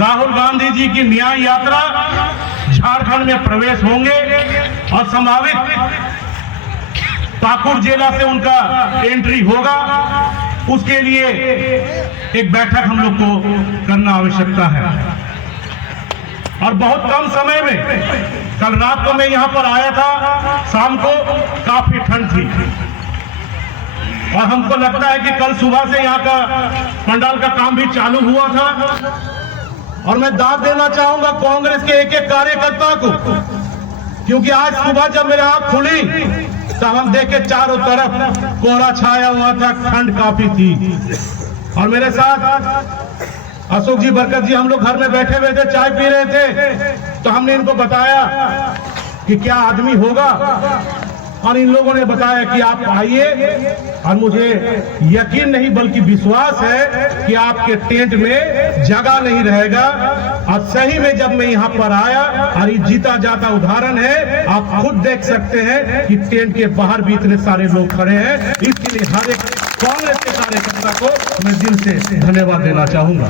राहुल गांधी जी की न्याय यात्रा झारखंड में प्रवेश होंगे और संभावित पाकुड़ जिला से उनका एंट्री होगा। उसके लिए एक बैठक हम लोग को करना आवश्यकता है और बहुत कम समय में, कल रात को मैं यहां पर आया था, शाम को काफी ठंड थी और हमको लगता है कि कल सुबह से यहाँ का पंडाल का काम भी चालू हुआ था। और मैं दाद देना चाहूंगा कांग्रेस के एक एक कार्यकर्ता को, क्योंकि आज सुबह जब मेरी आंख खुली तब हम देखे चारों तरफ कोहरा छाया हुआ था, ठंड काफी थी। और मेरे साथ अशोक जी, बरकत जी, हम लोग घर में बैठे हुए थे, चाय पी रहे थे, तो हमने इनको बताया कि क्या आदमी होगा, और इन लोगों ने बताया कि आप आइए। और मुझे यकीन नहीं बल्कि विश्वास है कि आपके टेंट में जगह नहीं रहेगा। और सही में जब मैं यहाँ पर आया, और ये जीता जाता उदाहरण है, आप खुद देख सकते हैं कि टेंट के बाहर भी इतने सारे लोग खड़े हैं। इसके लिए हर एक कांग्रेस के कार्यकर्ता को मैं दिल से धन्यवाद देना चाहूंगा।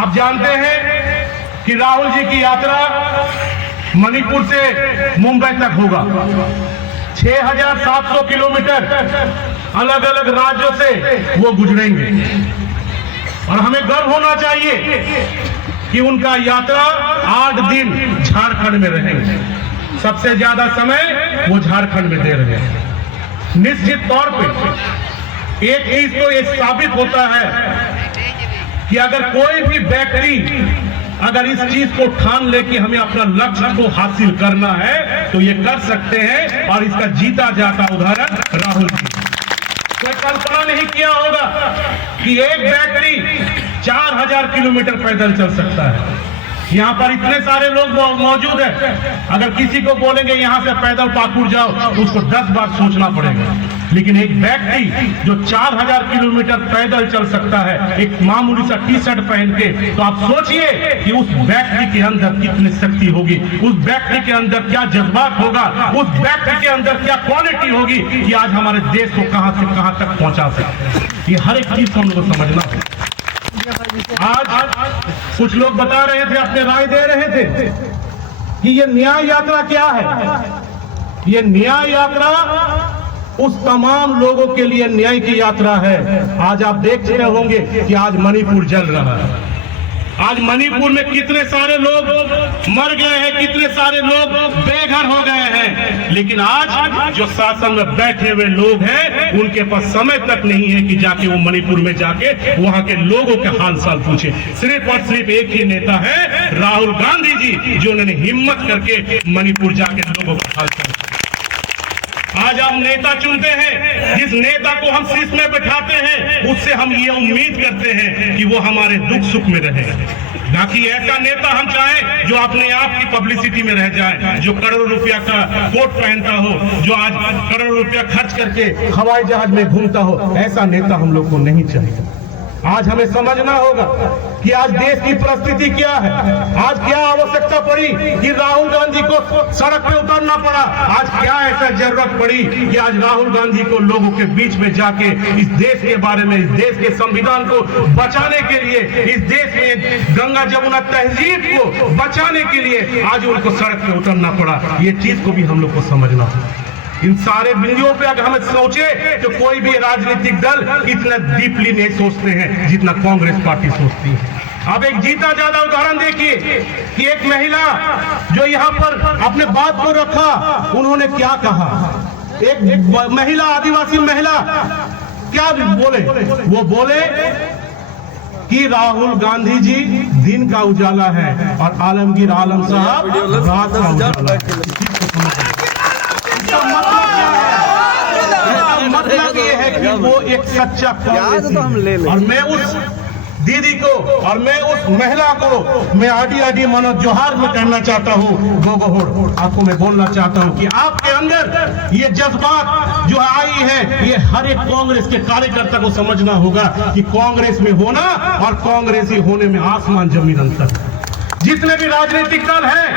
आप जानते हैं कि राहुल जी की यात्रा मणिपुर से मुंबई तक होगा। 6,700 किलोमीटर अलग अलग राज्यों से वो गुजरेंगे और हमें गर्व होना चाहिए कि उनका यात्रा 8 दिन झारखंड में रहेंगे। सबसे ज्यादा समय वो झारखंड में दे रहे हैं। निश्चित तौर पे एक चीज तो ये साबित होता है कि अगर कोई भी व्यक्ति अगर इस चीज को ठान ले कि हमें अपना लक्ष्य को हासिल करना है तो ये कर सकते हैं। और इसका जीता जाता उदाहरण राहुल जी। कोई कल्पना नहीं किया होगा कि एक व्यक्ति 4,000 किलोमीटर पैदल चल सकता है। यहाँ पर इतने सारे लोग मौजूद हैं, अगर किसी को बोलेंगे यहाँ से पैदल पाकुड़ जाओ तो उसको 10 बार सोचना पड़ेगा। लेकिन एक व्यक्ति जो 4,000 किलोमीटर पैदल चल सकता है एक मामूली सा टी शर्ट पहन के, तो आप सोचिए कि उस व्यक्ति के अंदर कितनी शक्ति होगी, उस व्यक्ति के अंदर क्या जज्बात होगा, उस व्यक्ति के अंदर क्या क्वालिटी होगी कि आज हमारे देश को कहां से कहां तक पहुंचा सकते। ये हर एक चीज को हम लोग को समझना है। आज कुछ लोग बता रहे थे, अपने राय दे रहे थे कि ये न्याय यात्रा क्या है। ये न्याय यात्रा उस तमाम लोगों के लिए न्याय की यात्रा है। आज आप देख रहे होंगे कि आज मणिपुर जल रहा है। आज मणिपुर में कितने सारे लोग मर गए हैं, कितने सारे लोग बेघर हो गए हैं। लेकिन आज जो शासन में बैठे हुए लोग हैं उनके पास समय तक नहीं है कि जाके वो मणिपुर में जाके वहां के लोगों के हाल चाल पूछे। सिर्फ और सिर्फ एक ही नेता है, राहुल गांधी जी, जो उन्होंने हिम्मत करके मणिपुर जाके लोगों का हाल चाल। आज हम नेता चुनते हैं, जिस नेता को हम शीश में बैठाते हैं उससे हम ये उम्मीद करते हैं कि वो हमारे दुख सुख में रहे। बाकी ऐसा नेता हम चाहें जो अपने आप की पब्लिसिटी में रह जाए, जो करोड़ रुपया का कोट पहनता हो, जो आज करोड़ रुपया खर्च करके हवाई जहाज में घूमता हो, ऐसा नेता हम लोग को नहीं चाहिए। आज हमें समझना होगा कि आज देश की परिस्थिति क्या है। आज क्या आवश्यकता पड़ी कि राहुल गांधी को सड़क पे उतरना पड़ा। आज क्या ऐसा जरूरत पड़ी कि आज राहुल गांधी को लोगों के बीच में जाके इस देश के बारे में, इस देश के संविधान को बचाने के लिए, इस देश में गंगा जमुना तहजीब को बचाने के लिए आज उनको सड़क पे उतरना पड़ा। ये चीज को भी हम लोग को समझना होगा। इन सारे बिंदुओं पे अगर हम सोचे तो कोई भी राजनीतिक दल इतना डीपली नहीं सोचते हैं जितना कांग्रेस पार्टी सोचती है। अब एक जीता जाता उदाहरण देखिए कि एक महिला जो यहाँ पर अपने बात को रखा, उन्होंने क्या कहा। एक महिला, आदिवासी महिला क्या बोले, वो बोले कि राहुल गांधी जी दिन का उजाला है और आलमगीर आलम साहब रात का उजाला है। मतलब ये है कि वो एक सच्चा कांग्रेसी। और मैं उस दीदी को और मैं उस महिला को मैं आडी आडी मनोज जोहार में कहना चाहता हूँ, गोगोहोड़ आपको मैं बोलना चाहता हूँ कि आपके अंदर ये जज्बात जो आई है, ये हर एक कांग्रेस के कार्यकर्ता को समझना होगा कि कांग्रेस में होना और कांग्रेसी होने में आसमान जमीन अंतर। जितने भी राजनीतिक दल हैं,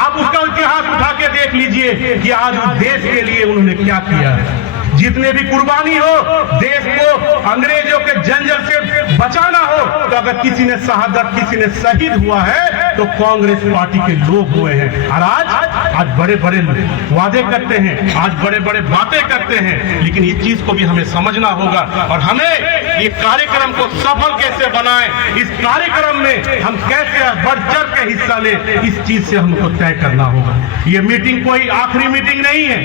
आप उसका इतिहास उठा के देख लीजिए कि आज देश के लिए उन्होंने क्या किया है। जितने भी कुर्बानी हो, देश को अंग्रेजों के जंजर से बचाना हो, तो अगर किसी ने शहादत, किसी ने शहीद हुआ है तो कांग्रेस पार्टी के लोग हुए हैं। और आज बड़े बड़े वादे करते हैं, आज बड़े बड़े बातें करते हैं, लेकिन इस चीज को भी हमें समझना होगा और हमें ये कार्यक्रम को सफल कैसे बनाएं, इस कार्यक्रम में हम कैसे बढ़ चढ़ के हिस्सा लें, इस चीज से हमको तय करना होगा। ये मीटिंग कोई आखिरी मीटिंग नहीं है,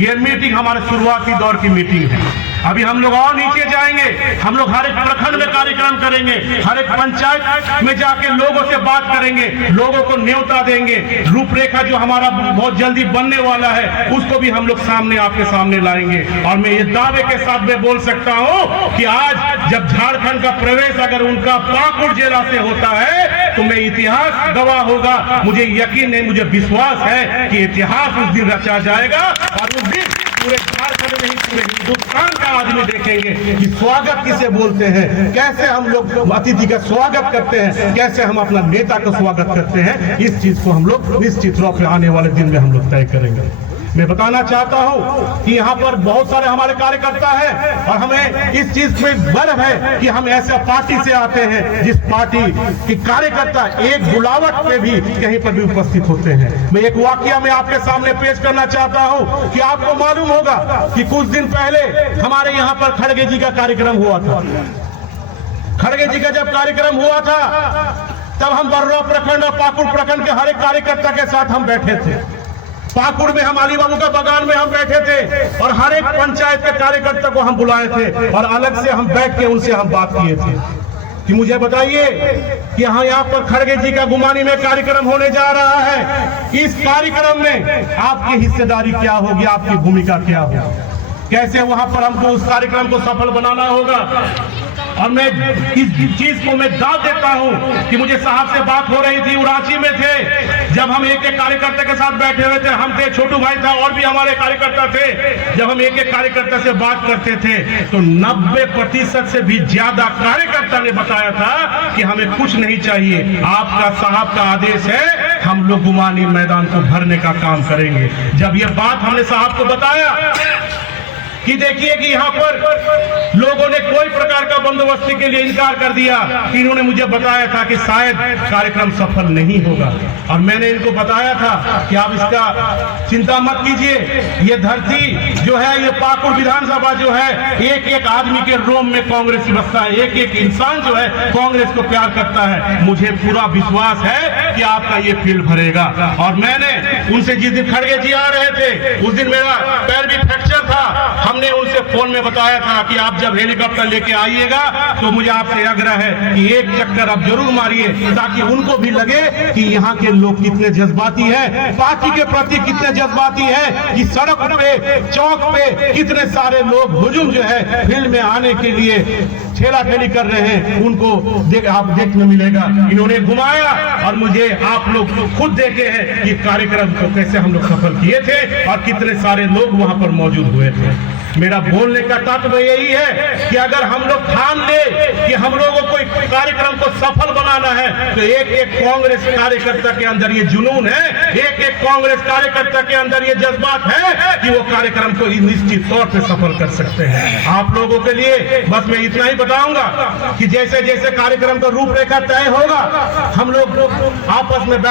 ये मीटिंग हमारे शुरुआती दौर की मीटिंग है। अभी हम लोग और नीचे जाएंगे, हम लोग हर एक प्रखंड में कार्यक्रम करेंगे, हर एक पंचायत में जाके लोगों से बात करेंगे, लोगों को न्योता देंगे, रूपरेखा जो हमारा बहुत जल्दी बनने वाला है उसको भी हम लोग सामने आपके सामने लाएंगे। और मैं ये दावे के साथ में बोल सकता हूं कि आज जब झारखंड का प्रवेश अगर उनका पाकुड़ जिला से होता है तो मैं इतिहास गवाह होगा। मुझे यकीन है, मुझे विश्वास है कि इतिहास उस दिन रचा जाएगा और उस दिन पूरे झारखंड में नहीं पूरे हिंदुस्तान का आदमी देखेंगे कि स्वागत किसे बोलते हैं, कैसे हम लोग अतिथि का स्वागत करते हैं, कैसे हम अपना नेता का स्वागत करते हैं। इस चीज को हम लोग निश्चित रूप से आने वाले दिन में हम लोग तय करेंगे। मैं बताना चाहता हूं कि यहाँ पर बहुत सारे हमारे कार्यकर्ता हैं और हमें इस चीज पे गर्व है कि हम ऐसे पार्टी से आते हैं जिस पार्टी के कार्यकर्ता एक बुलावट पे भी कहीं पर भी उपस्थित होते हैं। मैं एक वाकया में आपके सामने पेश करना चाहता हूं कि आपको मालूम होगा कि कुछ दिन पहले हमारे यहाँ पर खड़गे जी का कार्यक्रम हुआ था। खड़गे जी का जब कार्यक्रम हुआ था तब हम बर्रा प्रखंड और पाकुड़ प्रखंड के हर एक कार्यकर्ता के साथ हम बैठे थे। पाकुड़ में हम अली बाबू का बगान में हम बैठे थे और हर एक पंचायत के कार्यकर्ता को हम बुलाए थे और अलग से हम बैठ के उनसे हम बात किए थे कि मुझे बताइए कि यहाँ पर खड़गे जी का गुमानी में कार्यक्रम होने जा रहा है, इस कार्यक्रम में आपकी हिस्सेदारी क्या होगी, आपकी भूमिका क्या होगी, कैसे वहां पर हमको उस कार्यक्रम को सफल बनाना होगा। और मैं इस चीज को मैं दाद देता हूं कि मुझे साहब से बात हो रही थी, रांची में थे, जब हम एक एक कार्यकर्ता के साथ बैठे हुए थे, हम थे, छोटू भाई था और भी हमारे कार्यकर्ता थे, जब हम एक एक कार्यकर्ता से बात करते थे तो 90% से भी ज्यादा कार्यकर्ता ने बताया था कि हमें कुछ नहीं चाहिए, आपका साहब का आदेश है, हम लोग गुमानी मैदान को भरने का काम करेंगे। जब ये बात हमने साहब को बताया कि देखिए कि यहाँ पर लोगों ने कोई प्रकार का बंदोबस्ती के लिए इनकार कर दिया, इन्होंने मुझे बताया था कि शायद कार्यक्रम सफल नहीं होगा। और मैंने इनको बताया था कि आप इसका चिंता मत कीजिए, ये धरती जो है, ये पाकुड़ विधानसभा जो है, एक एक आदमी के रोम में कांग्रेस बसता है, एक एक इंसान जो है कांग्रेस को प्यार करता है। मुझे पूरा विश्वास है कि आपका ये फील्ड भरेगा। और मैंने उनसे जिस दिन खड़गे जी आ रहे थे उस दिन मेरा पैर भी फ्रैक्चर था, हमने उनसे फोन में बताया था कि आप जब हेलीकॉप्टर लेके आइएगा तो मुझे आपसे आग्रह है कि एक चक्कर आप जरूर मारिए, ताकि उनको भी लगे कि यहाँ के लोग कितने जज्बाती हैं, पार्टी के प्रति कितने जज्बाती हैं, कि सड़क पे, चौक पे कितने सारे लोग हुजूम जो है फील्ड में आने के लिए ठेला ठेली कर रहे हैं, उनको आप देखने मिलेगा। इन्होंने घुमाया और मुझे आप लोग खुद देखे हैं कि कार्यक्रम को कैसे हम लोग सफल किए थे और कितने सारे लोग वहां पर मौजूद हुए थे। मेरा बोलने का तात्पर्य यही है कि अगर हम लोग ठान ले कि हम लोगों को कार्यक्रम को सफल बनाना है तो एक एक कांग्रेस कार्यकर्ता के अंदर ये जुनून है, एक एक कांग्रेस कार्यकर्ता के अंदर ये जज्बात है कि वो कार्यक्रम को निश्चित तौर पे सफल कर सकते हैं। आप लोगों के लिए बस मैं इतना ही बताऊंगा कि जैसे जैसे कार्यक्रम का रूपरेखा तय होगा हम लोग आपस में